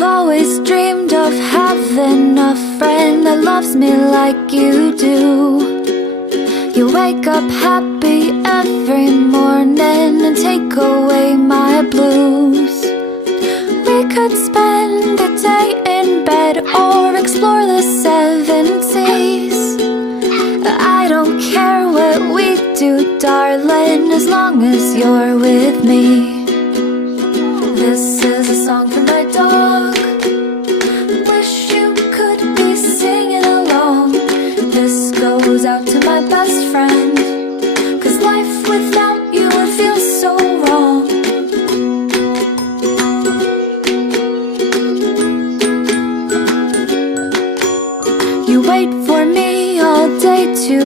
I've always dreamed of having a friend that loves me like you do. You wake up happy every morning and take away my blues. We could spend the day in bed or explore the 7 seas. I don't care what we do, darling, as long as you're with me. This is a song for